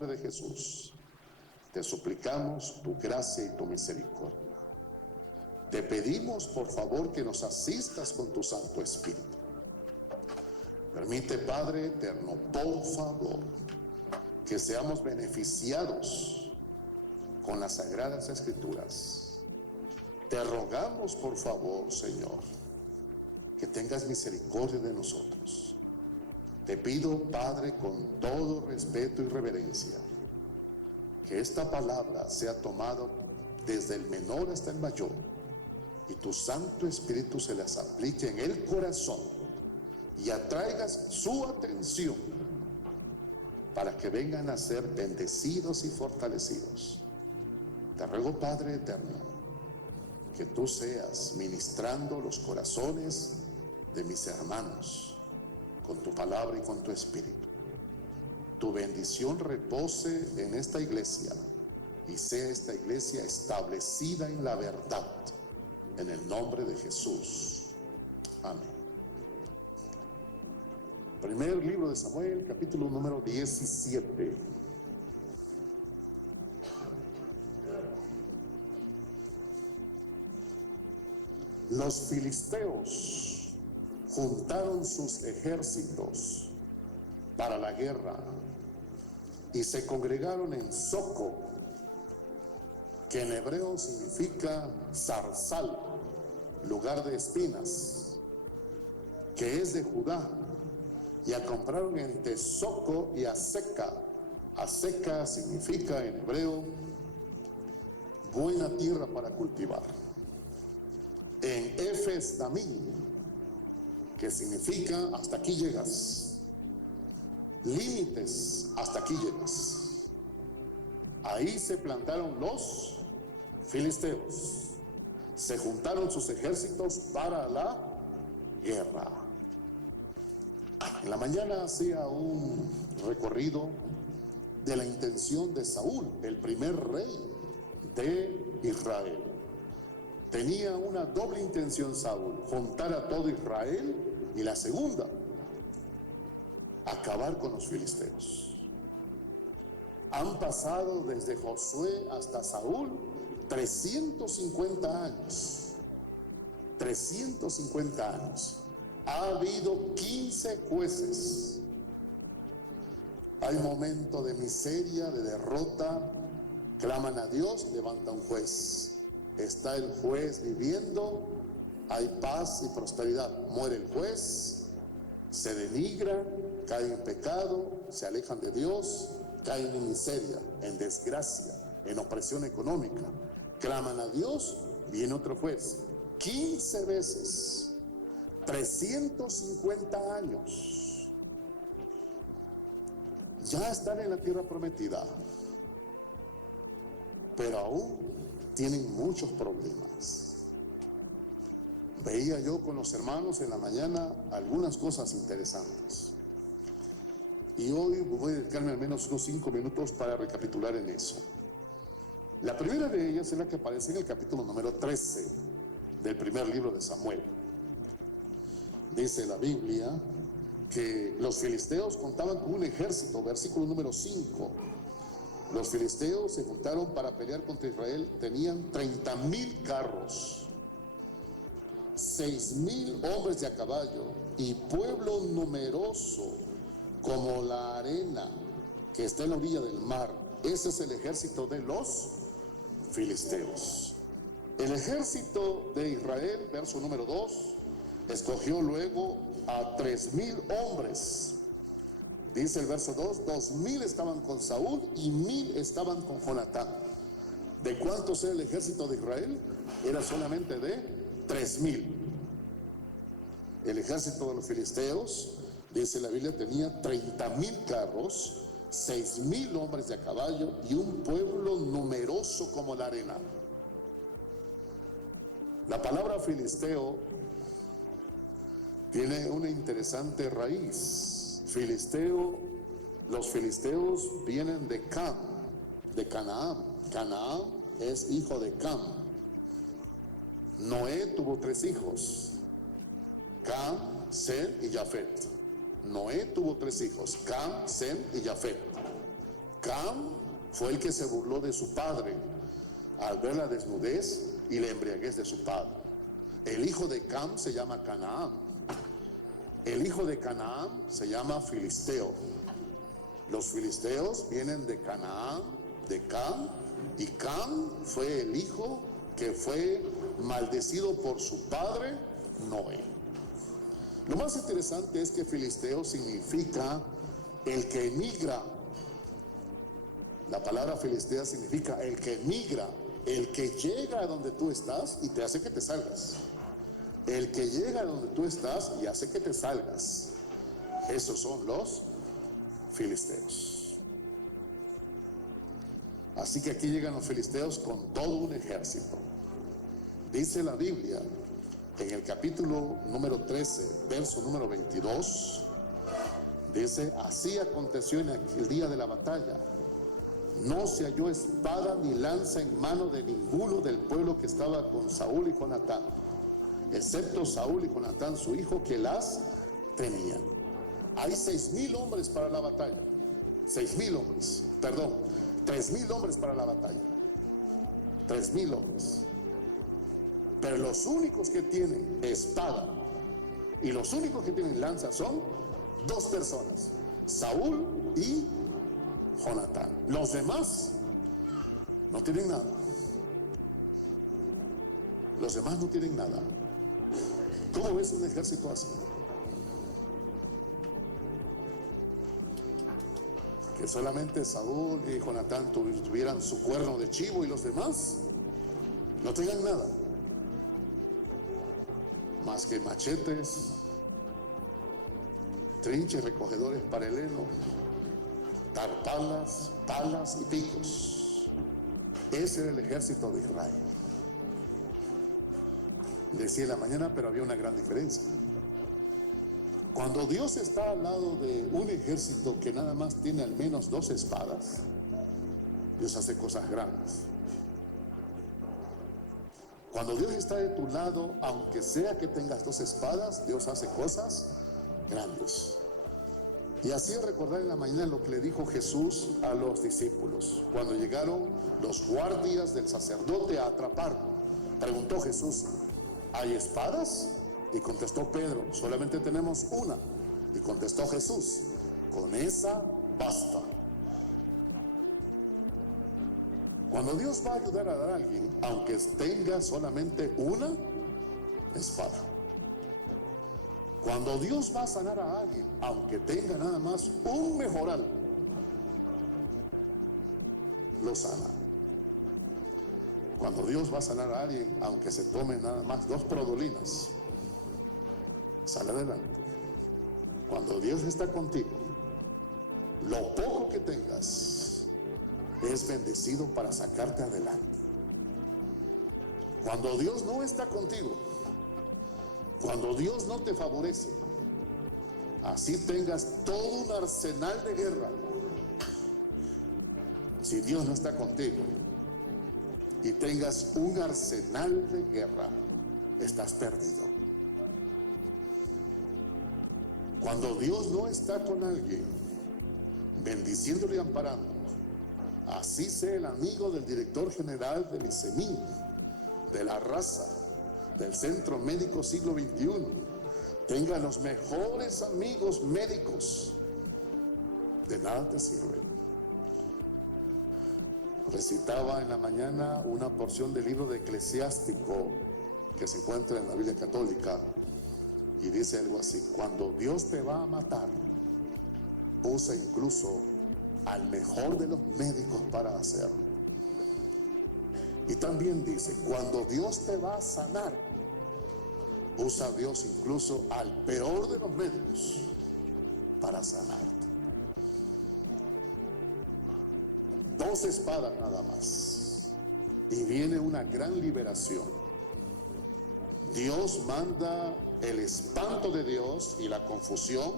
de Jesús, te suplicamos tu gracia y tu misericordia. Te pedimos, por favor, que nos asistas con tu Santo Espíritu. Permite, Padre eterno, por favor, que seamos beneficiados con las Sagradas Escrituras. Te rogamos, por favor, Señor, que tengas misericordia de nosotros. Te pido, Padre, con todo respeto y reverencia, que esta palabra sea tomada desde el menor hasta el mayor, y tu Santo Espíritu se las aplique en el corazón y atraigas su atención para que vengan a ser bendecidos y fortalecidos. Te ruego, Padre eterno, que tú seas ministrando los corazones de mis hermanos con tu palabra y con tu Espíritu. Tu bendición repose en esta iglesia y sea esta iglesia establecida en la verdad, en el nombre de Jesús. Amén. Primer libro de Samuel, capítulo número 17. Los filisteos juntaron sus ejércitos para la guerra y se congregaron en Soco, que en hebreo significa zarzal, lugar de espinas, que es de Judá, y acamparon entre Soco y Aseca. Aseca significa en hebreo buena tierra para cultivar. En Efes Damim, que significa hasta aquí llegas, límites, hasta aquí llegas. Ahí se plantaron los filisteos, se juntaron sus ejércitos para la guerra. En la mañana hacía un recorrido de la intención de Saúl, el primer rey de Israel. Tenía una doble intención Saúl: juntar a todo Israel, y la segunda, acabar con los filisteos. Han pasado desde Josué hasta Saúl 350 años. 350 años. Ha habido 15 jueces. Hay momento de miseria, de derrota. Claman a Dios, levanta un juez. Está el juez viviendo, hay paz y prosperidad. Muere el juez, se denigra, caen en pecado, se alejan de Dios, caen en miseria, en desgracia, en opresión económica. Claman a Dios, viene otro juez. 15 veces, 350 años. Ya están en la tierra prometida, pero aún tienen muchos problemas. Veía yo con los hermanos en la mañana algunas cosas interesantes, y hoy voy a dedicarme al menos unos 5 minutos para recapitular en eso. La primera de ellas es la que aparece en el capítulo número 13 del primer libro de Samuel. Dice la Biblia que los filisteos contaban con un ejército, versículo número 5. Los filisteos se juntaron para pelear contra Israel, tenían 30,000 carros, 6,000 hombres de a caballo, y pueblo numeroso como la arena que está en la orilla del mar. Ese es el ejército de los filisteos. El ejército de Israel, verso número 2, escogió luego a 3,000 hombres. Dice el verso 2, 2,000 estaban con Saúl y 1,000 estaban con Jonatán. ¿De cuántos era el ejército de Israel? Era solamente de 3,000. El ejército de los filisteos, dice la Biblia, tenía 30,000 carros, 6,000 hombres de a caballo y un pueblo numeroso como la arena. La palabra filisteo tiene una interesante raíz. Filisteo, los filisteos vienen de Cam, de Canaán. Canaán es hijo de Cam. Noé tuvo 3 hijos: Cam, Sem y Jafet. Noé tuvo 3 hijos: Cam, Sem y Jafet. Cam fue el que se burló de su padre al ver la desnudez y la embriaguez de su padre. El hijo de Cam se llama Canaán. El hijo de Canaán se llama Filisteo. Los filisteos vienen de Canaán, de Cam, y Cam fue el hijo que fue maldecido por su padre Noé. Lo más interesante es que filisteo significa el que emigra. La palabra filistea significa el que emigra, el que llega a donde tú estás y te hace que te salgas. El que llega a donde tú estás y hace que te salgas. Esos son los filisteos. Así que aquí llegan los filisteos con todo un ejército. Dice la Biblia en el capítulo número 13, verso número 22, dice: así aconteció en el día de la batalla. No se halló espada ni lanza en mano de ninguno del pueblo que estaba con Saúl y Jonatán, excepto Saúl y Jonatán su hijo, que las tenían. Hay 6,000 hombres para la batalla. 6,000 hombres, perdón, 3,000 hombres para la batalla. 3,000 hombres. Pero los únicos que tienen espada y los únicos que tienen lanza son 2 personas, Saúl y Jonatán. Los demás no tienen nada. Los demás no tienen nada. ¿Cómo ves un ejército así? Que solamente Saúl y Jonatán tuvieran su cuerno de chivo y los demás no tengan nada más que machetes, trinches, recogedores para el heno, tarpalas, palas y picos. Ese era el ejército de Israel. Decía en la mañana, pero había una gran diferencia. Cuando Dios está al lado de un ejército que nada más tiene al menos 2 espadas, Dios hace cosas grandes. Cuando Dios está de tu lado, aunque sea que tengas 2 espadas, Dios hace cosas grandes. Y así recordar en la mañana lo que le dijo Jesús a los discípulos. Cuando llegaron los guardias del sacerdote a atraparlo, preguntó Jesús: ¿hay espadas? Y contestó Pedro: solamente tenemos una. Y contestó Jesús: con esa basta. Cuando Dios va a ayudar a dar a alguien, aunque tenga solamente una espada. Cuando Dios va a sanar a alguien, aunque tenga nada más un mejoral, lo sana. Cuando Dios va a sanar a alguien, aunque se tome nada más 2 prodolinas, sale adelante. Cuando Dios está contigo, lo poco que tengas es bendecido para sacarte adelante. Cuando Dios no está contigo, cuando Dios no te favorece, así tengas todo un arsenal de guerra, si Dios no está contigo y tengas un arsenal de guerra, estás perdido. Cuando Dios no está con alguien, bendiciéndolo y amparando, así sea el amigo del director general del ICEMI, de la raza, del Centro Médico Siglo XXI, tenga los mejores amigos médicos, de nada te sirve. Recitaba en la mañana una porción del libro de Eclesiástico que se encuentra en la Biblia Católica y dice algo así: cuando Dios te va a matar, usa incluso al mejor de los médicos para hacerlo. Y también dice: cuando Dios te va a sanar, usa a Dios incluso al peor de los médicos para sanarte. 2 espadas nada más y viene una gran liberación. Dios manda el espanto de Dios y la confusión,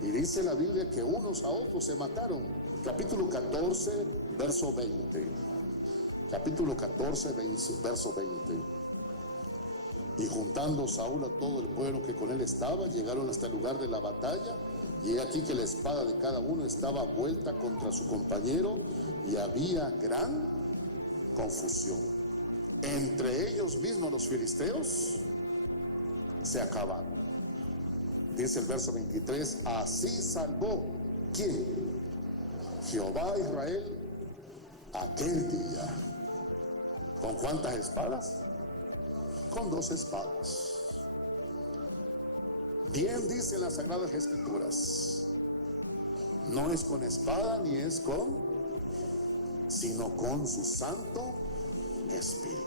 y dice la Biblia que unos a otros se mataron. Capítulo 14, verso 20. Capítulo 14, verso 20. Y juntando Saúl a todo el pueblo que con él estaba, llegaron hasta el lugar de la batalla Y he aquí que la espada de cada uno estaba vuelta contra su compañero y había gran confusión. Entre ellos mismos los filisteos se acabaron. Dice el verso 23, así salvó, ¿quién? Jehová Israel aquel día. ¿Con cuántas espadas? Con 2 espadas. Bien dicen las Sagradas Escrituras, no es con espada ni es con, sino con su Santo Espíritu.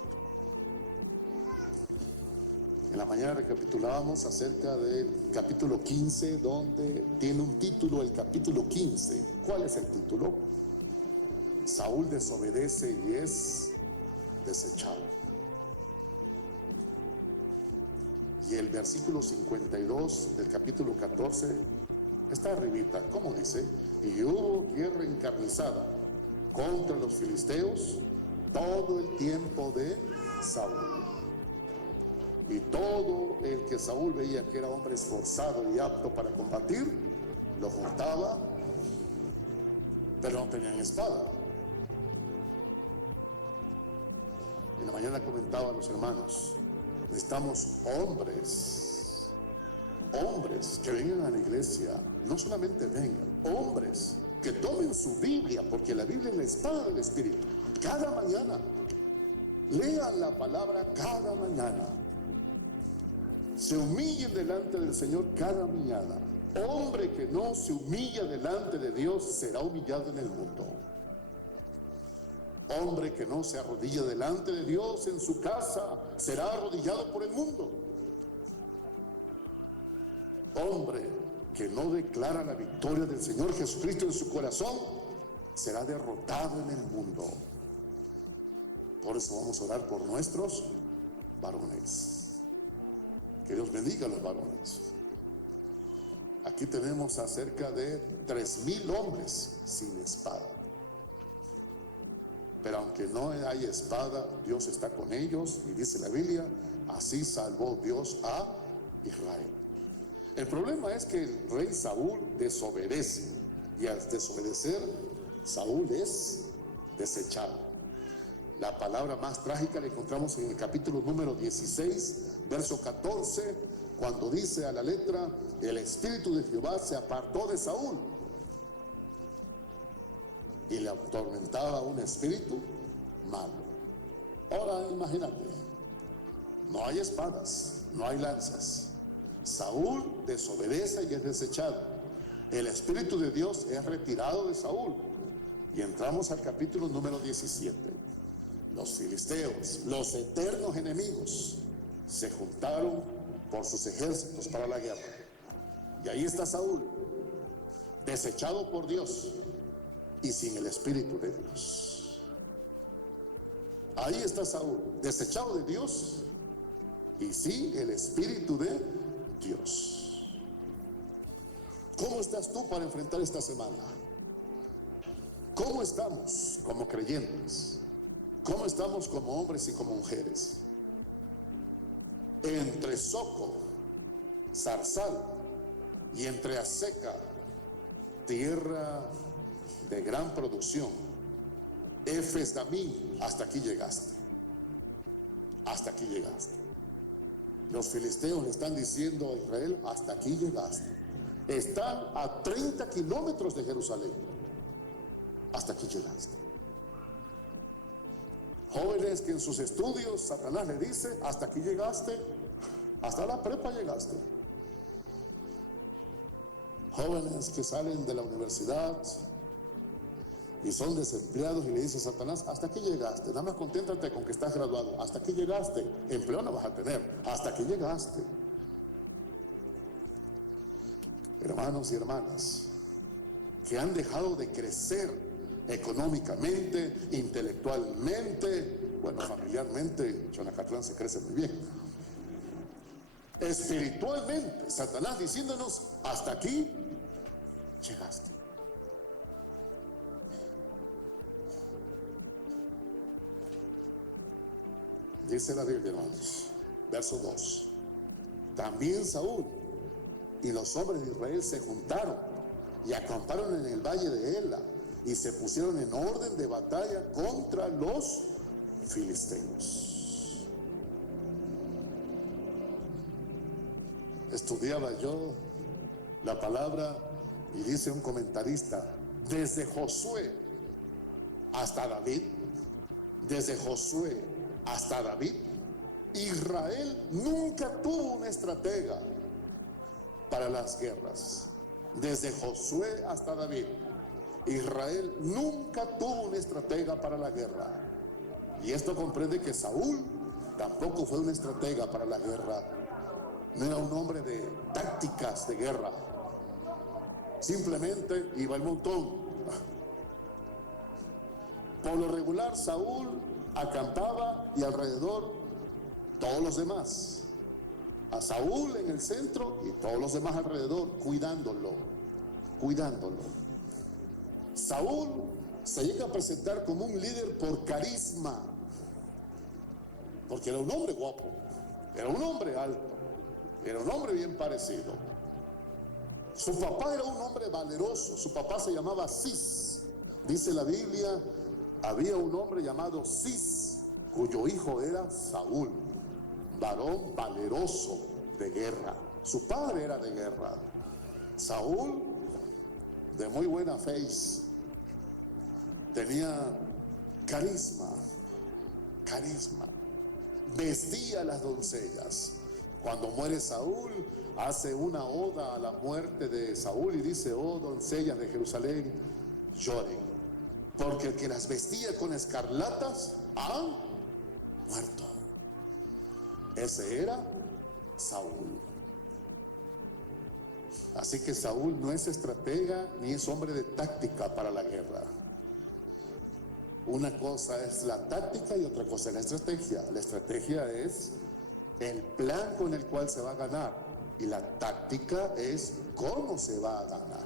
En la mañana recapitulábamos acerca del capítulo 15, donde tiene un título, el capítulo 15. ¿Cuál es el título? Saúl desobedece y es desechado. Y el versículo 52 del capítulo 14 está arribita. ¿Cómo dice? Y hubo guerra encarnizada contra los filisteos todo el tiempo de Saúl. Y todo el que Saúl veía que era hombre esforzado y apto para combatir, lo juntaba, pero no tenían espada. En la mañana comentaba a los hermanos, necesitamos hombres que vengan a la iglesia, no solamente vengan, hombres que tomen su Biblia, porque la Biblia es la espada del Espíritu. Cada mañana, lean la palabra cada mañana, se humillen delante del Señor cada mañana. Hombre que no se humilla delante de Dios será humillado en el mundo. Hombre que no se arrodilla delante de Dios en su casa será arrodillado por el mundo. Hombre que no declara la victoria del Señor Jesucristo en su corazón será derrotado en el mundo. Por eso vamos a orar por nuestros varones. Que Dios bendiga a los varones. Aquí tenemos a cerca de 3,000 hombres sin espada. Pero aunque no hay espada, Dios está con ellos, y dice la Biblia, así salvó Dios a Israel. El problema es que el rey Saúl desobedece, y al desobedecer, Saúl es desechado. La palabra más trágica la encontramos en el capítulo número 16, verso 14, cuando dice a la letra, el espíritu de Jehová se apartó de Saúl y le atormentaba un espíritu malo. Ahora imagínate, no hay espadas, no hay lanzas. Saúl desobedece y es desechado. El espíritu de Dios es retirado de Saúl. Y entramos al capítulo número 17. Los filisteos, los eternos enemigos, se juntaron por sus ejércitos para la guerra. Y ahí está Saúl, desechado por Dios y sin el Espíritu de Dios. Ahí está Saúl, desechado de Dios y sin el Espíritu de Dios. ¿Cómo estás tú para enfrentar esta semana? ¿Cómo estamos como creyentes? ¿Cómo estamos como hombres y como mujeres? Entre Soco, Zarzal, y entre Aseca, tierra de gran producción, Efes Damí, hasta aquí llegaste. Hasta aquí llegaste. Los filisteos le están diciendo a Israel, hasta aquí llegaste. Están a 30 kilómetros de Jerusalén. Hasta aquí llegaste. Jóvenes que en sus estudios Satanás le dice, hasta aquí llegaste, hasta la prepa llegaste. Jóvenes que salen de la universidad y son desempleados y le dice a Satanás, hasta aquí llegaste, nada más conténtrate con que estás graduado, hasta aquí llegaste, empleo no vas a tener, hasta aquí llegaste. Hermanos y hermanas que han dejado de crecer económicamente, intelectualmente, bueno, familiarmente, Chonacatlán se crece muy bien. Espiritualmente, Satanás diciéndonos, hasta aquí llegaste. Dice la Biblia, hermanos, verso 2. También Saúl Y los hombres de Israel se juntaron y acamparon en el valle de Ela y se pusieron en orden de batalla contra los filisteos. Estudiaba yo la palabra y dice un comentarista, desde Josué hasta David, desde Josué hasta David, Israel nunca tuvo una estratega para las guerras. Desde Josué hasta David, Israel nunca tuvo una estratega para la guerra. Y esto comprende que Saúl tampoco fue un estratega para la guerra. No era un hombre de tácticas de guerra. Simplemente iba al montón. Por lo regular, Saúl acampaba y alrededor todos los demás. A Saúl en el centro y todos los demás alrededor, cuidándolo. Saúl se llega a presentar como un líder por carisma, porque era un hombre guapo, era un hombre alto, era un hombre bien parecido. Su papá era un hombre valeroso, su papá se llamaba Cis. Dice la Biblia, había un hombre llamado Cis, cuyo hijo era Saúl, varón valeroso de guerra. Su padre era de guerra. Saúl, de muy buena face, tenía carisma, vestía a las doncellas. Cuando muere Saúl, hace una oda a la muerte de Saúl y dice, oh doncellas de Jerusalén, lloren, porque el que las vestía con escarlatas ha muerto. Ese era Saúl. Así que Saúl no es estratega ni es hombre de táctica para la guerra. Una cosa es la táctica y otra cosa es la estrategia. La estrategia es el plan con el cual se va a ganar y la táctica es cómo se va a ganar.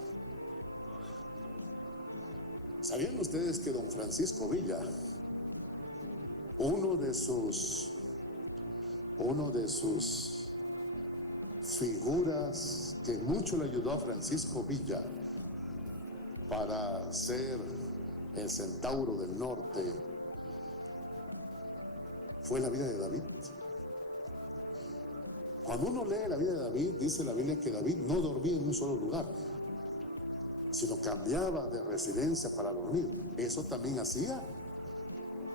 ¿Sabían ustedes que don Francisco Villa, uno de sus figuras que mucho le ayudó a Francisco Villa para ser el centauro del norte, fue la vida de David? Cuando uno lee la vida de David, dice la Biblia que David no dormía en un solo lugar, sino cambiaba de residencia para dormir. Eso también hacía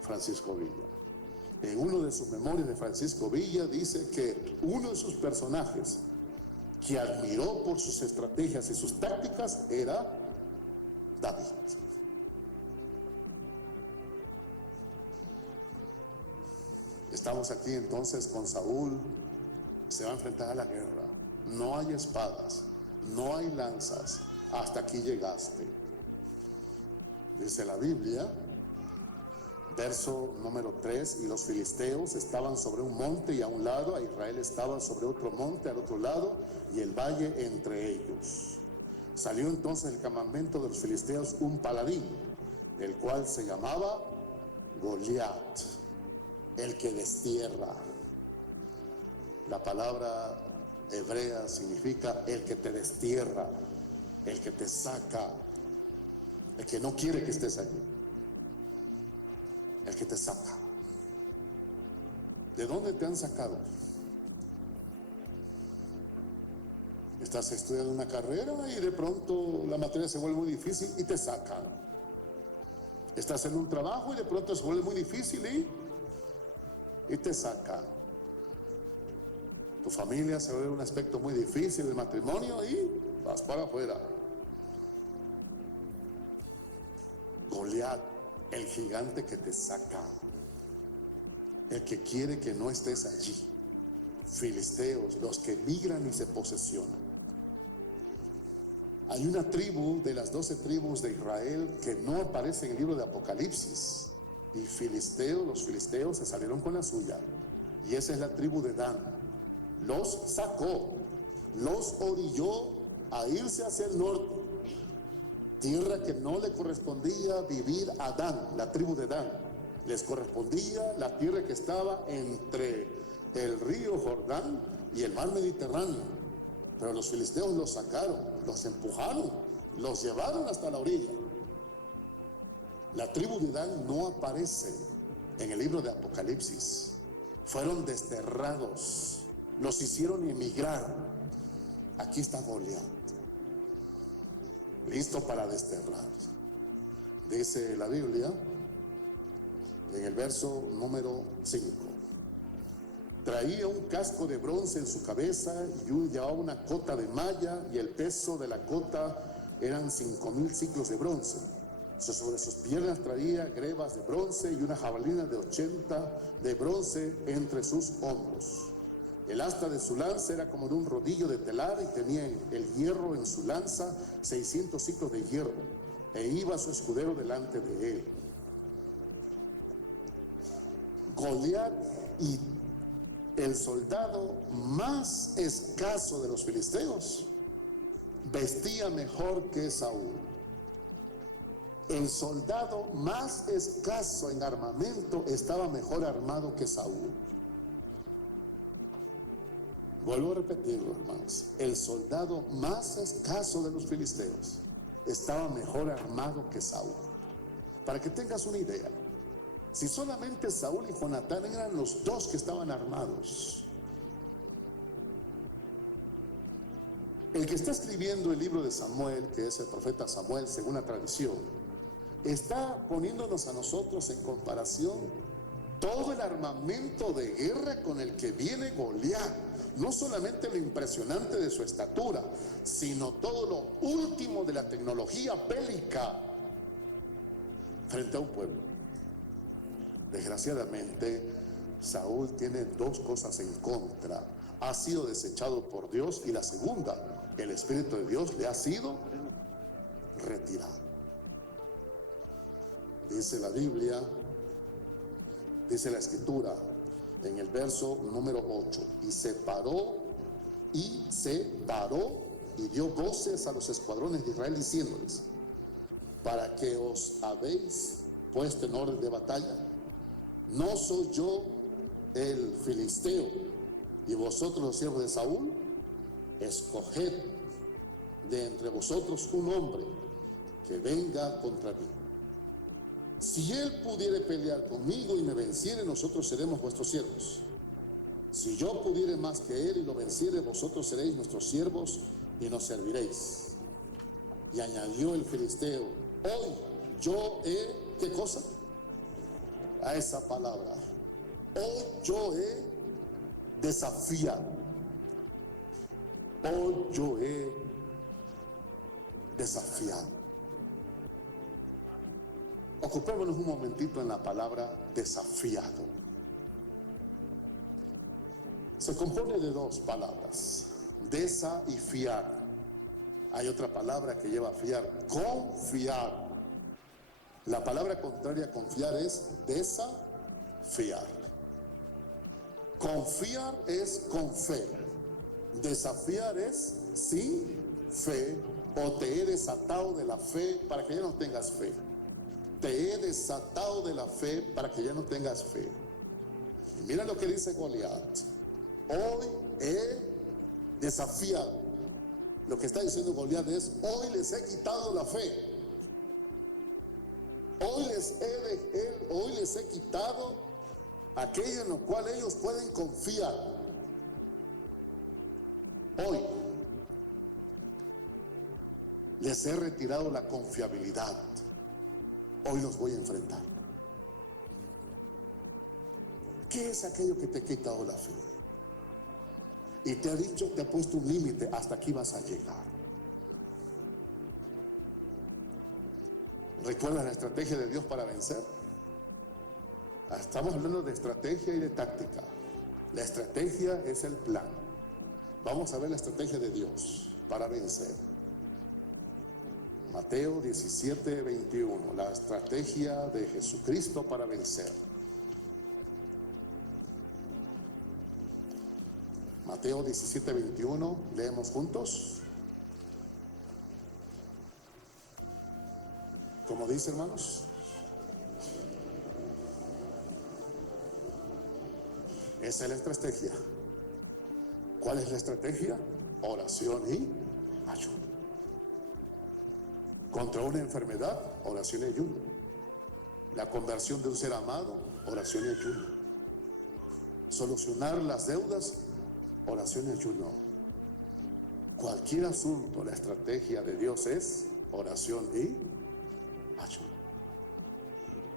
Francisco Villa. En uno de sus memorias de Francisco Villa dice que uno de sus personajes que admiró por sus estrategias y sus tácticas era David. Estamos aquí entonces con Saúl, se va a enfrentar a la guerra. No hay espadas, no hay lanzas, hasta aquí llegaste. Dice la Biblia, verso número 3, y los filisteos estaban sobre un monte y a un lado, a Israel estaba sobre otro monte al otro lado, y el valle entre ellos. Salió entonces del campamento de los filisteos un paladín, el cual se llamaba Goliat, el que destierra. La palabra hebrea significa el que te destierra, el que te saca, el que no quiere que estés allí, el que te saca. ¿De dónde te han sacado? Estás estudiando una carrera y de pronto la materia se vuelve muy difícil y te sacan. Estás en un trabajo y de pronto se vuelve muy difícil y te sacan. Tu familia se vuelve un aspecto muy difícil, el matrimonio, y vas para afuera. Goliat, el gigante que te saca, el que quiere que no estés allí. Filisteos, los que migran y se posesionan. Hay una tribu de las 12 tribus de Israel que no aparece en el libro de Apocalipsis. Y los filisteos se salieron con la suya. Y esa es la tribu de Dan. Los sacó, los orilló a irse hacia el norte, tierra que no le correspondía vivir a Dan, la tribu de Dan. Les correspondía la tierra que estaba entre el río Jordán y el mar Mediterráneo, Pero los filisteos los sacaron, los empujaron, los llevaron hasta la orilla. La tribu de Dan no aparece en el libro de Apocalipsis. Fueron desterrados, los hicieron emigrar. Aquí está Goliat, listo para desterrar. Dice la Biblia en el verso número 5: traía un casco de bronce en su cabeza y llevaba una cota de malla, y el peso de la cota eran 5,000 ciclos de bronce. Sobre sus piernas traía grebas de bronce y una jabalina de 80 de bronce entre sus hombros. El asta de su lanza era como de un rodillo de telar, y tenía el hierro en su lanza 600 ciclos de hierro, e iba su escudero delante de él. Goliat, y el soldado más escaso de los filisteos, vestía mejor que Saúl. El soldado más escaso en armamento estaba mejor armado que Saúl. Vuelvo a repetirlo, hermanos. El soldado más escaso de los filisteos estaba mejor armado que Saúl. Para que tengas una idea, si solamente Saúl y Jonatán eran los dos que estaban armados, el que está escribiendo el libro de Samuel, que es el profeta Samuel según la tradición, está poniéndonos a nosotros en comparación todo el armamento de guerra con el que viene Goliat. No solamente lo impresionante de su estatura, sino todo lo último de la tecnología bélica frente a un pueblo. Desgraciadamente, Saúl tiene dos cosas en contra: ha sido desechado por Dios, y la segunda, el Espíritu de Dios le ha sido retirado. Dice la Biblia, dice la Escritura en el verso número 8: y se paró y dio voces a los escuadrones de Israel, diciéndoles: ¿para qué os habéis puesto en orden de batalla? ¿No soy yo el filisteo y vosotros los siervos de Saúl? Escoged de entre vosotros un hombre que venga contra mí. Si él pudiere pelear conmigo y me venciere, nosotros seremos vuestros siervos. Si yo pudiere más que él y lo venciere, vosotros seréis nuestros siervos y nos serviréis. Y añadió el filisteo: hoy yo he, ¿qué cosa? A esa palabra. Hoy yo he desafiado. Hoy yo he desafiado. Ocupémonos un momentito en la palabra desafiado. Se compone de dos palabras: desa y fiar. Hay otra palabra que lleva a fiar: confiar. La palabra contraria a confiar es desafiar. Confiar es con fe. Desafiar es sin fe, o te he desatado de la fe para que ya no tengas fe. Te he desatado de la fe para que ya no tengas fe. Y mira lo que dice Goliat: hoy he desafiado. Lo que está diciendo Goliat es: hoy les he quitado la fe. Hoy les he quitado aquello en lo cual ellos pueden confiar. Hoy les he retirado la confiabilidad. Hoy los voy a enfrentar. ¿Qué es aquello que te ha quitado la fe? Y te ha dicho, te ha puesto un límite: hasta aquí vas a llegar. ¿Recuerdas la estrategia de Dios para vencer? Estamos hablando de estrategia y de táctica. La estrategia es el plan. Vamos a ver la estrategia de Dios para vencer. Mateo 17, 21, la estrategia de Jesucristo para vencer. Mateo 17, 21, leemos juntos. ¿Cómo dice, hermanos? Esa es la estrategia. ¿Cuál es la estrategia? oración y ayuno. Contra una enfermedad, oración y ayuno. La conversión de un ser amado, oración y ayuno. Solucionar las deudas, oración y ayuno. Cualquier asunto, la estrategia de Dios es oración y ayuno.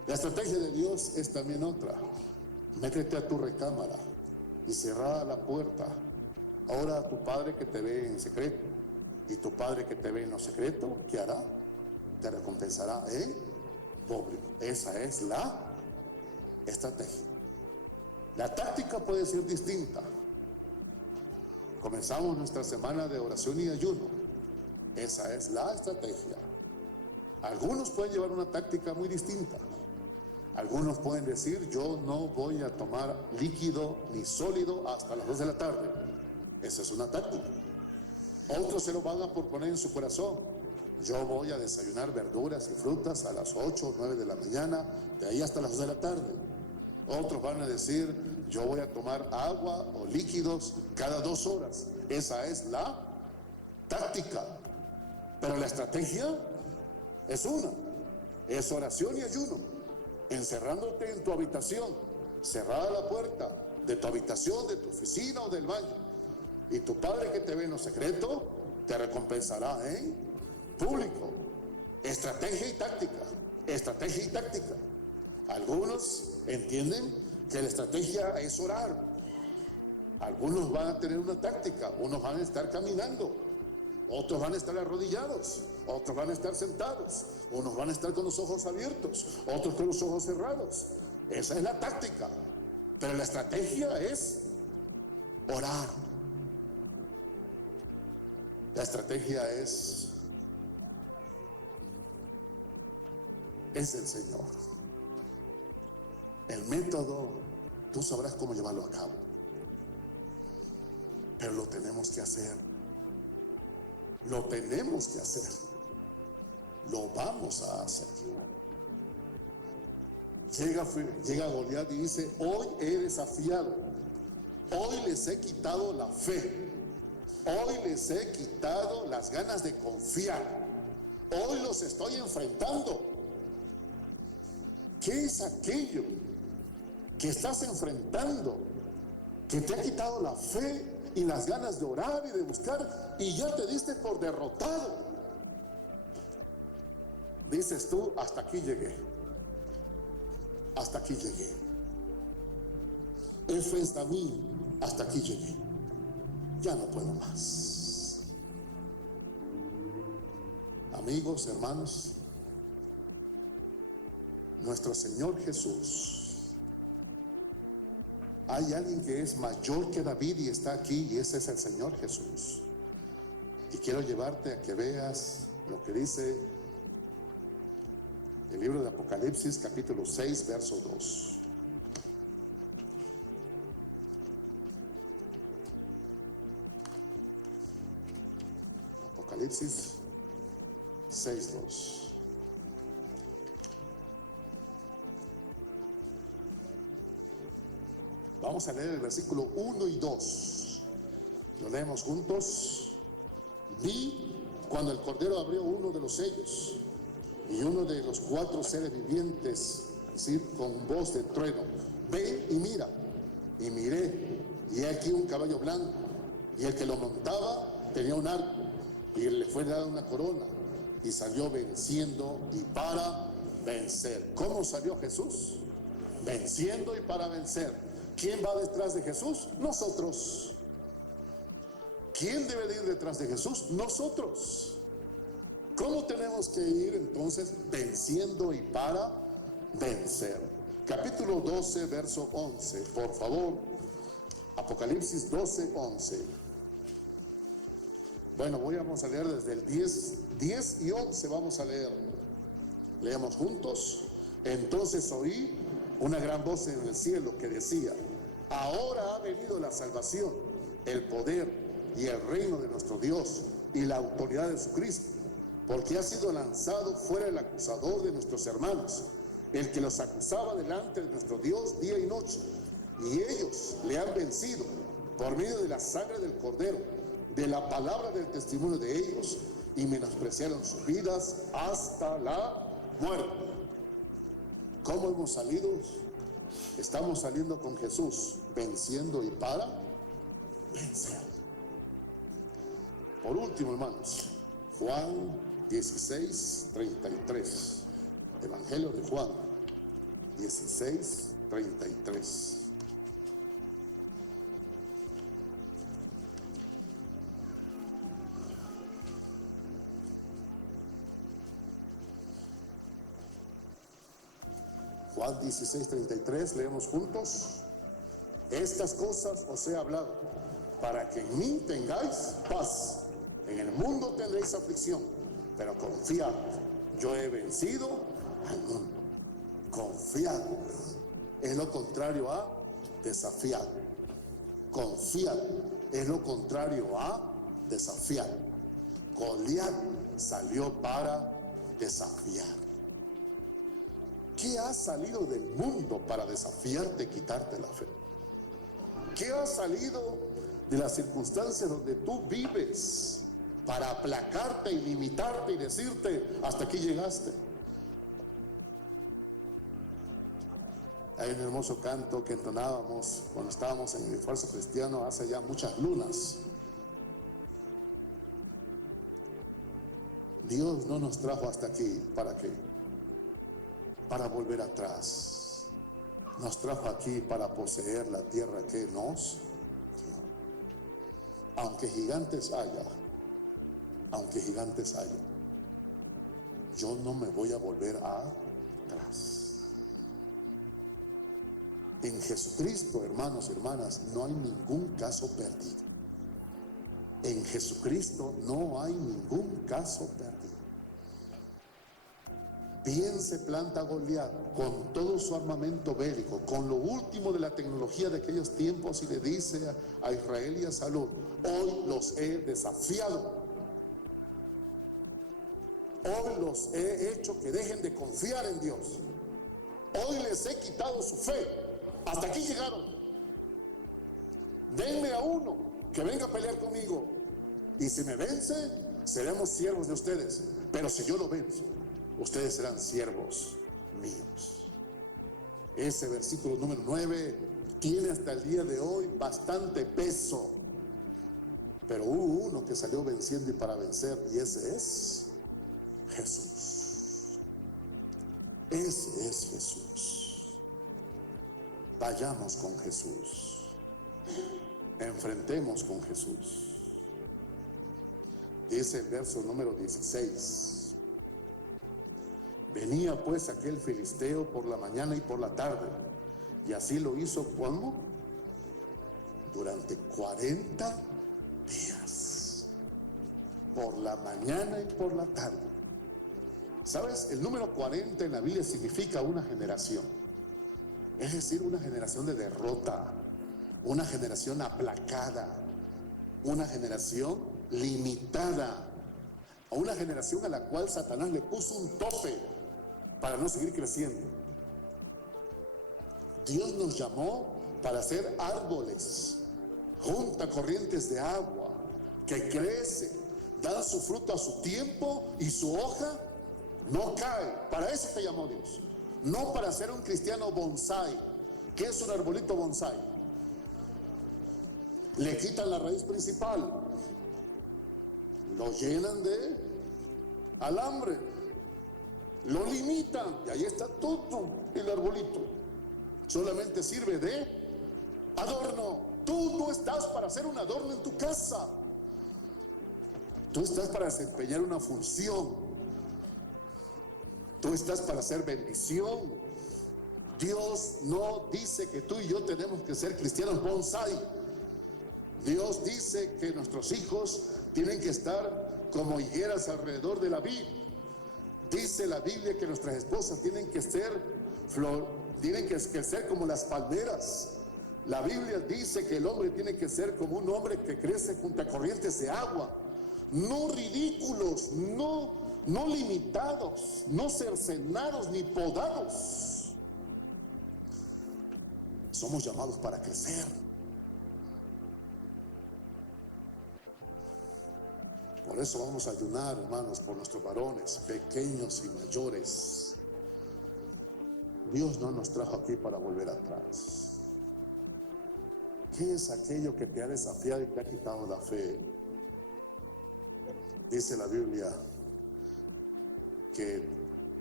La estrategia de Dios es también otra. Métete a tu recámara y cerrada la puerta. Ora a tu Padre que te ve en secreto. Y tu Padre que te ve en lo secreto, ¿qué hará? Te recompensará en público. Esa es la estrategia. La táctica puede ser distinta. Comenzamos nuestra semana de oración y ayuno. Esa es la estrategia. Algunos pueden llevar una táctica muy distinta. Algunos pueden decir, yo no voy a tomar líquido ni sólido hasta las 2 de la tarde. Esa es una táctica. Otros se lo van a proponer en su corazón. Yo voy a desayunar verduras y frutas a las 8 o 9 de la mañana, de ahí hasta las 2 de la tarde. Otros van a decir, yo voy a tomar agua o líquidos cada 2 horas. Esa es la táctica. Pero la estrategia es una. Es oración y ayuno. Encerrándote en tu habitación, cerrada la puerta de tu habitación, de tu oficina o del baño. Y tu Padre que te ve en lo secreto, te recompensará en público. Estrategia y táctica. Estrategia y táctica. Algunos entienden que la estrategia es orar. Algunos van a tener una táctica. Unos van a estar caminando. Otros van a estar arrodillados. Otros van a estar sentados. Unos van a estar con los ojos abiertos. Otros con los ojos cerrados. Esa es la táctica. Pero la estrategia es orar. La estrategia es el Señor. El método, tú sabrás cómo llevarlo a cabo. Pero lo tenemos que hacer. Lo tenemos que hacer. Lo vamos a hacer. Llega Goliat y dice, hoy he desafiado. Hoy les he quitado la fe. Hoy les he quitado las ganas de confiar. Hoy los estoy enfrentando. ¿Qué es aquello que estás enfrentando que te ha quitado la fe y las ganas de orar y de buscar y ya te diste por derrotado? Dices tú, hasta aquí llegué. Hasta aquí llegué. F es a mí, hasta aquí llegué. Ya no puedo más. Amigos, hermanos, nuestro Señor Jesús, hay alguien que es mayor que David y está aquí, y ese es el Señor Jesús. Y quiero llevarte a que veas lo que dice el libro de Apocalipsis, capítulo 6, verso 2. Apocalipsis 6:2. Vamos a leer el versículo 1 y 2. Lo leemos juntos. Vi cuando el Cordero abrió uno de los sellos, y uno de los 4 seres vivientes, es decir, con voz de trueno, ve y mira. Y miré, y he aquí un caballo blanco, y el que lo montaba tenía un arco, y le fue dada una corona, y salió venciendo y para vencer. ¿Cómo salió Jesús? Venciendo y para vencer. ¿Quién va detrás de Jesús? Nosotros. ¿Quién debe de ir detrás de Jesús? Nosotros. ¿Cómo tenemos que ir entonces? Venciendo y para vencer. Capítulo 12, verso 11, por favor. Apocalipsis 12, 11. Bueno, vamos a leer desde el 10 y 11 vamos a leer. Leamos juntos. Entonces oí una gran voz en el cielo que decía, ahora ha venido la salvación, el poder y el reino de nuestro Dios y la autoridad de su Cristo, porque ha sido lanzado fuera el acusador de nuestros hermanos, el que los acusaba delante de nuestro Dios día y noche, y ellos le han vencido por medio de la sangre del Cordero de la palabra del testimonio de ellos y menospreciaron sus vidas hasta la muerte. ¿Cómo hemos salido? Estamos saliendo con Jesús, venciendo y para vencer. Por último, hermanos, Juan 16:33. Evangelio de Juan 16:33. Juan 16:33, leemos juntos. Estas cosas os he hablado, para que en mí tengáis paz. En el mundo tendréis aflicción, pero confiad, yo he vencido al mundo. Confiad es lo contrario a desafiar. Confiad es lo contrario a desafiar. Goliat salió para desafiar. ¿Qué ha salido del mundo para desafiarte, quitarte la fe? ¿Qué ha salido de las circunstancias donde tú vives para aplacarte y limitarte y decirte, hasta aquí llegaste? Hay un hermoso canto que entonábamos cuando estábamos en el esfuerzo cristiano hace ya muchas lunas. Dios no nos trajo hasta aquí, ¿para qué? Para volver atrás. Nos trajo aquí para poseer la tierra que nos dio. Aunque gigantes haya, yo no me voy a volver atrás. En Jesucristo, hermanos y hermanas, no hay ningún caso perdido. En Jesucristo no hay ningún caso perdido. Bien se planta Goliat con todo su armamento bélico, con lo último de la tecnología de aquellos tiempos, y le dice a Israel y a Salud: hoy los he desafiado. Hoy los he hecho que dejen de confiar en Dios. Hoy les he quitado su fe. Hasta aquí llegaron. Denme a uno que venga a pelear conmigo, y si me vence, seremos siervos de ustedes. Pero si yo lo venzo, ustedes serán siervos míos. Ese versículo número 9 tiene hasta el día de hoy bastante peso. Pero hubo uno que salió venciendo y para vencer, y ese es Jesús. Ese es Jesús. Vayamos con Jesús. Enfrentemos con Jesús. Dice el verso número 16. Venía pues aquel filisteo por la mañana y por la tarde, y así lo hizo, ¿cómo? Durante 40 días, por la mañana y por la tarde. ¿Sabes? El número 40 en la Biblia significa una generación, es decir, una generación de derrota, una generación aplacada, una generación limitada, una generación a la cual Satanás le puso un tope para no seguir creciendo. Dios nos llamó para ser árboles, junta corrientes de agua, que crecen, dan su fruto a su tiempo y su hoja no cae. Para eso te llamó Dios, no para ser un cristiano bonsai. ¿Qué es un arbolito bonsai? Le quitan la raíz principal, lo llenan de alambre, lo limitan, y ahí está todo el arbolito. Solamente sirve de adorno. Tú no estás para hacer un adorno en tu casa. Tú estás para desempeñar una función. Tú estás para hacer bendición. Dios no dice que tú y yo tenemos que ser cristianos bonsai. Dios dice que nuestros hijos tienen que estar como higueras alrededor de la vid. Dice la Biblia que nuestras esposas tienen que ser como las palmeras. La Biblia dice que el hombre tiene que ser como un hombre que crece junto a corrientes de agua. No ridículos, no limitados, no cercenados ni podados. Somos llamados para crecer. Por eso vamos a ayunar, hermanos, por nuestros varones, pequeños y mayores. Dios no nos trajo aquí para volver atrás. ¿Qué es aquello que te ha desafiado y te ha quitado la fe? Dice la Biblia que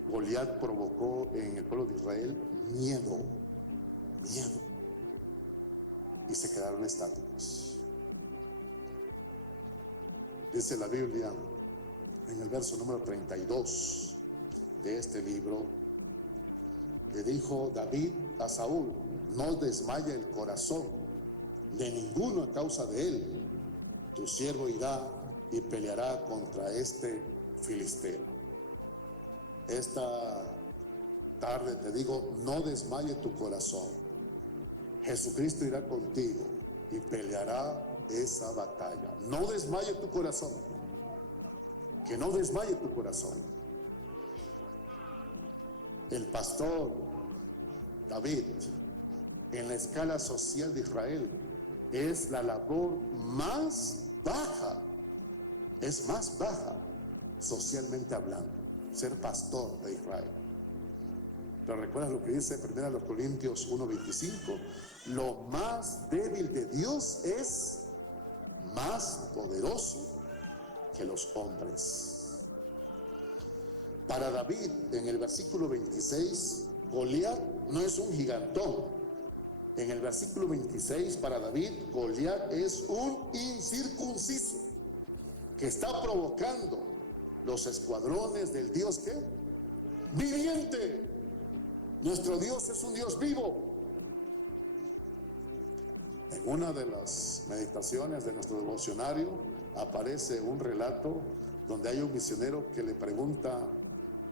Goliat provocó en el pueblo de Israel miedo, y se quedaron estáticos. Dice la Biblia en el verso número 32 de este libro, le dijo David a Saúl: no desmaya el corazón de ninguno a causa de él. Tu siervo irá y peleará contra este filisteo. Esta tarde te digo, no desmaye tu corazón. Jesucristo irá contigo y peleará esa batalla. No desmaye tu corazón. Que no desmaye tu corazón. El pastor David, en la escala social de Israel, es la labor más baja, es más baja socialmente hablando, ser pastor de Israel. Pero recuerda lo que dice 1 Corintios 1:25, lo más débil de Dios es más poderoso que los hombres. Para David, en el versículo 26, Goliat no es un gigantón. En el versículo 26, para David, Goliat es un incircunciso que está provocando los escuadrones del Dios ¿qué? Viviente. Nuestro Dios es un Dios vivo. En una de las meditaciones de nuestro devocionario aparece un relato donde hay un misionero que le pregunta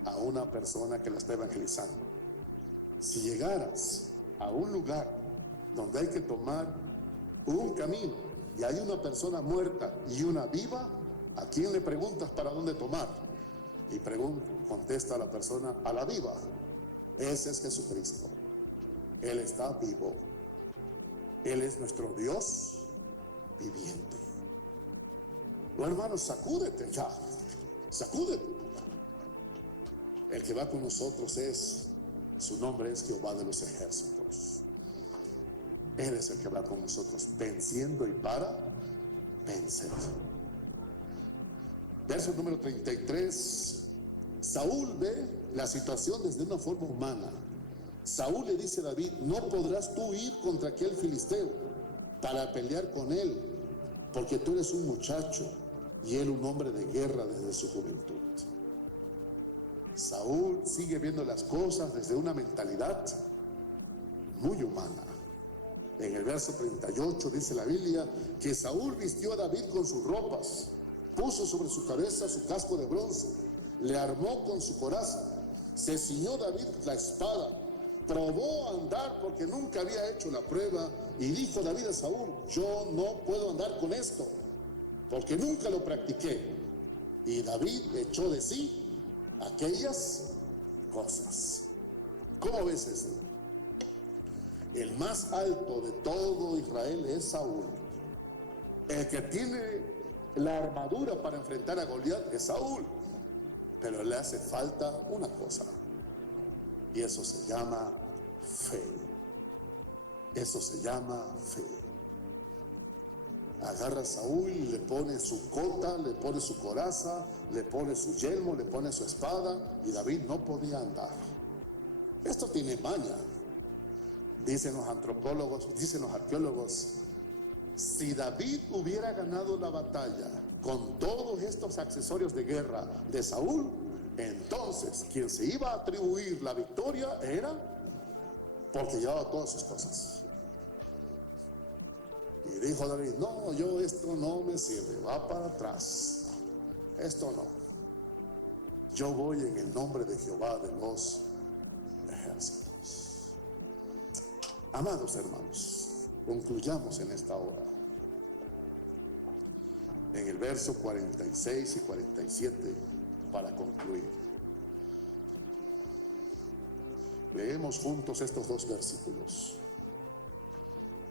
a una persona que la está evangelizando: si llegaras a un lugar donde hay que tomar un camino y hay una persona muerta y una viva, ¿a quién le preguntas para dónde tomar? Y contesta la persona: a la viva. Ese es Jesucristo. Él está vivo. Él es nuestro Dios viviente. Oh, hermanos, sacúdete ya. Sacúdete. El que va con nosotros su nombre es Jehová de los ejércitos. Él es el que va con nosotros, venciendo y para vencer. Verso número 33. Saúl ve la situación desde una forma humana. Saúl le dice a David: no podrás tú ir contra aquel filisteo para pelear con él, porque tú eres un muchacho y él un hombre de guerra desde su juventud. Saúl sigue viendo las cosas desde una mentalidad muy humana. En el verso 38 dice la Biblia que Saúl vistió a David con sus ropas, puso sobre su cabeza su casco de bronce, le armó con su coraza, se ciñó David la espada, probó a andar porque nunca había hecho la prueba, y dijo David a Saúl: yo no puedo andar con esto porque nunca lo practiqué. Y David echó de sí aquellas cosas. ¿Cómo ves eso? El más alto de todo Israel es Saúl. El que tiene la armadura para enfrentar a Goliat es Saúl. Pero le hace falta una cosa, y eso se llama fe. Eso se llama fe. Agarra a Saúl y le pone su cota, le pone su coraza, le pone su yelmo, le pone su espada, y David no podía andar. Esto tiene maña. Dicen los antropólogos, dicen los arqueólogos, si David hubiera ganado la batalla con todos estos accesorios de guerra de Saúl, entonces quien se iba a atribuir la victoria era porque llevaba todas sus cosas. Y dijo David: no, yo esto no me sirve, va para atrás, esto no. Yo voy en el nombre de Jehová de los ejércitos. Amados hermanos, concluyamos en esta hora. En el verso 46 y 47, para concluir, leemos juntos estos dos versículos.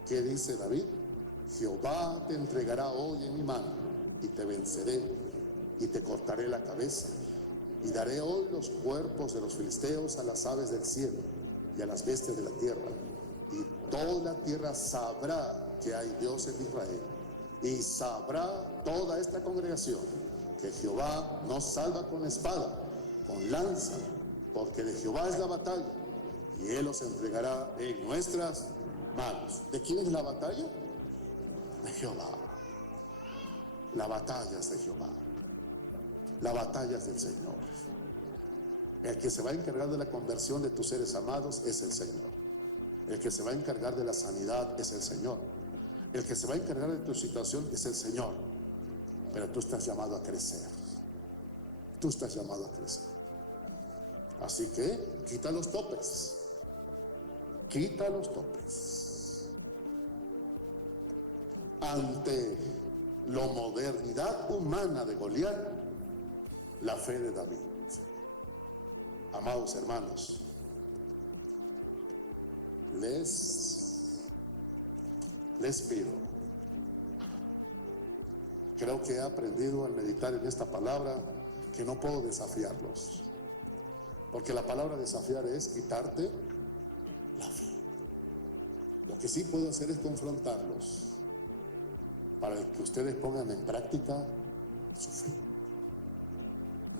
¿Qué dice David? Jehová te entregará hoy en mi mano y te venceré y te cortaré la cabeza. Y daré hoy los cuerpos de los filisteos a las aves del cielo y a las bestias de la tierra. Y toda la tierra sabrá que hay Dios en Israel. Y sabrá toda esta congregación que Jehová nos salva con espada, con lanza, porque de Jehová es la batalla, y Él los entregará en nuestras manos. ¿De quién es la batalla? De Jehová. La batalla es de Jehová. La batalla es del Señor. El que se va a encargar de la conversión de tus seres amados es el Señor. El que se va a encargar de la sanidad es el Señor. El que se va a encargar de tu situación es el Señor. Pero tú estás llamado a crecer. Tú estás llamado a crecer. Así que quita los topes. Quita los topes. Ante la modernidad humana de Goliat, la fe de David. Amados hermanos, les pido, creo que he aprendido al meditar en esta palabra que no puedo desafiarlos, porque la palabra desafiar es quitarte la fe. Lo que sí puedo hacer es confrontarlos para que ustedes pongan en práctica su fe.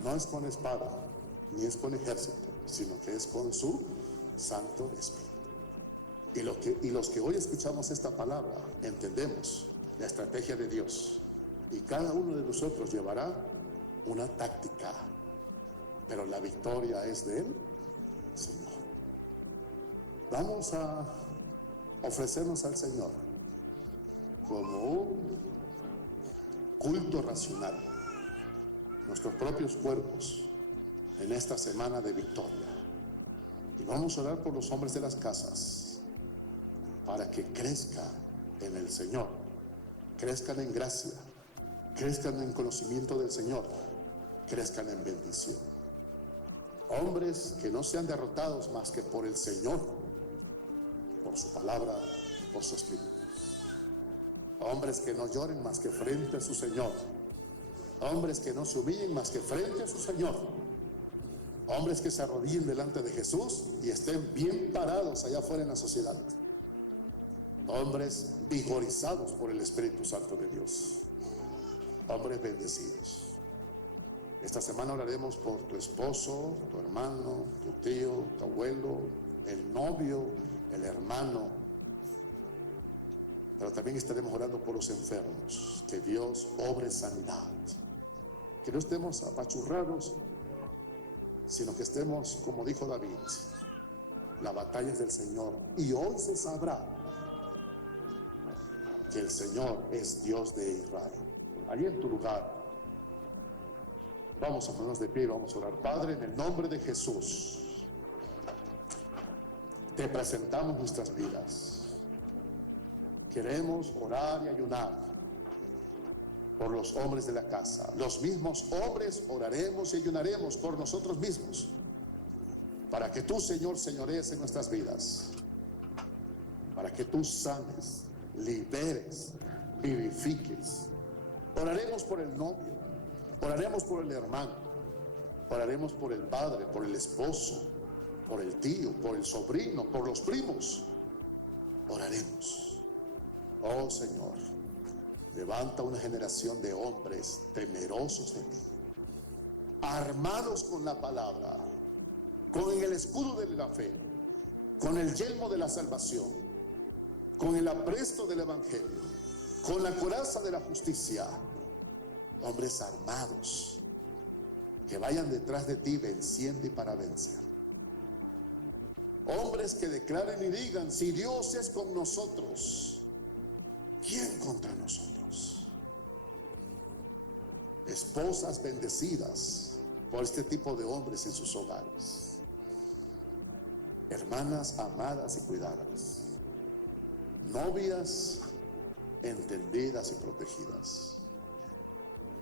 No es con espada, ni es con ejército, sino que es con su Santo Espíritu. Y los que hoy escuchamos esta palabra, entendemos la estrategia de Dios. Y cada uno de nosotros llevará una táctica, pero la victoria es de Él, Señor. Vamos a ofrecernos al Señor como un culto racional, nuestros propios cuerpos, en esta semana de victoria. Y vamos a orar por los hombres de las casas para que crezcan en el Señor, crezcan en gracia, crezcan en conocimiento del Señor, crezcan en bendición. Hombres que no sean derrotados más que por el Señor, por su palabra y por su espíritu. Hombres que no lloren más que frente a su Señor. Hombres que no se humillen más que frente a su Señor. Hombres que se arrodillen delante de Jesús y estén bien parados allá afuera en la sociedad. Hombres vigorizados por el Espíritu Santo de Dios. Hombres bendecidos. Esta semana oraremos por tu esposo, tu hermano, tu tío, tu abuelo, el novio, el hermano. Pero también estaremos orando por los enfermos. Que Dios obre sanidad. Que no estemos apachurrados, sino que estemos, como dijo David, la batalla es del Señor. Y hoy se sabrá que el Señor es Dios de Israel. Allí en tu lugar, vamos a ponernos de pie y vamos a orar. Padre, en el nombre de Jesús, te presentamos nuestras vidas. Queremos orar y ayunar por los hombres de la casa. Los mismos hombres oraremos y ayunaremos por nosotros mismos, para que tú, Señor, señorees en nuestras vidas, para que tú sanes, liberes, vivifiques. Oraremos por el novio, oraremos por el hermano, oraremos por el padre, por el esposo, por el tío, por el sobrino, por los primos. Oraremos. Oh Señor, levanta una generación de hombres temerosos de ti, armados con la palabra, con el escudo de la fe, con el yelmo de la salvación, con el apresto del evangelio, con la coraza de la justicia. Hombres armados que vayan detrás de ti venciendo y para vencer. Hombres que declaren y digan: si Dios es con nosotros, ¿quién contra nosotros? Esposas bendecidas por este tipo de hombres en sus hogares. Hermanas amadas y cuidadas. Novias entendidas y protegidas.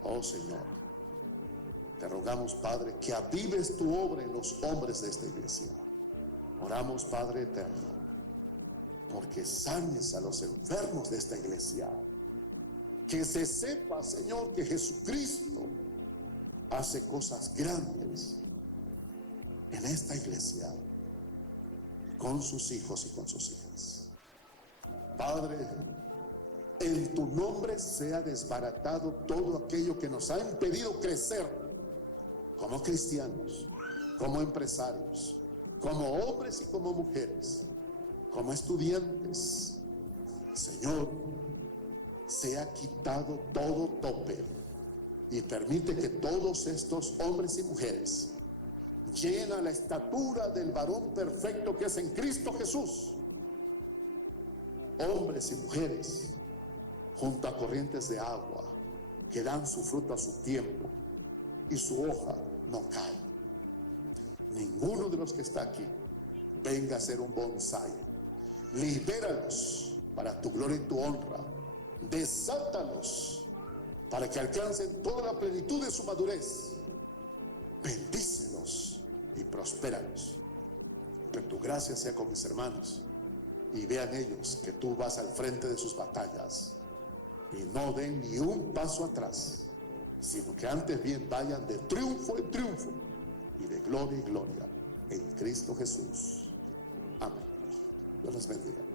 Oh Señor, te rogamos, Padre, que avives tu obra en los hombres de esta iglesia. Oramos, Padre eterno, porque sanes a los enfermos de esta iglesia. Que se sepa, Señor, que Jesucristo hace cosas grandes en esta iglesia con sus hijos y con sus hijas. Padre, en tu nombre sea desbaratado todo aquello que nos ha impedido crecer como cristianos, como empresarios, como hombres y como mujeres, como estudiantes. Señor, sea quitado todo tope y permite que todos estos hombres y mujeres lleguen a la estatura del varón perfecto que es en Cristo Jesús. Hombres y mujeres junto a corrientes de agua que dan su fruto a su tiempo y su hoja no cae. Ninguno de los que está aquí venga a ser un bonsái. Libéralos para tu gloria y tu honra. Desátalos para que alcancen toda la plenitud de su madurez. Bendícelos y prospéralos. Que tu gracia sea con mis hermanos y vean ellos que tú vas al frente de sus batallas y no den ni un paso atrás, sino que antes bien vayan de triunfo en triunfo y de gloria en gloria en Cristo Jesús. Amén. Dios les bendiga.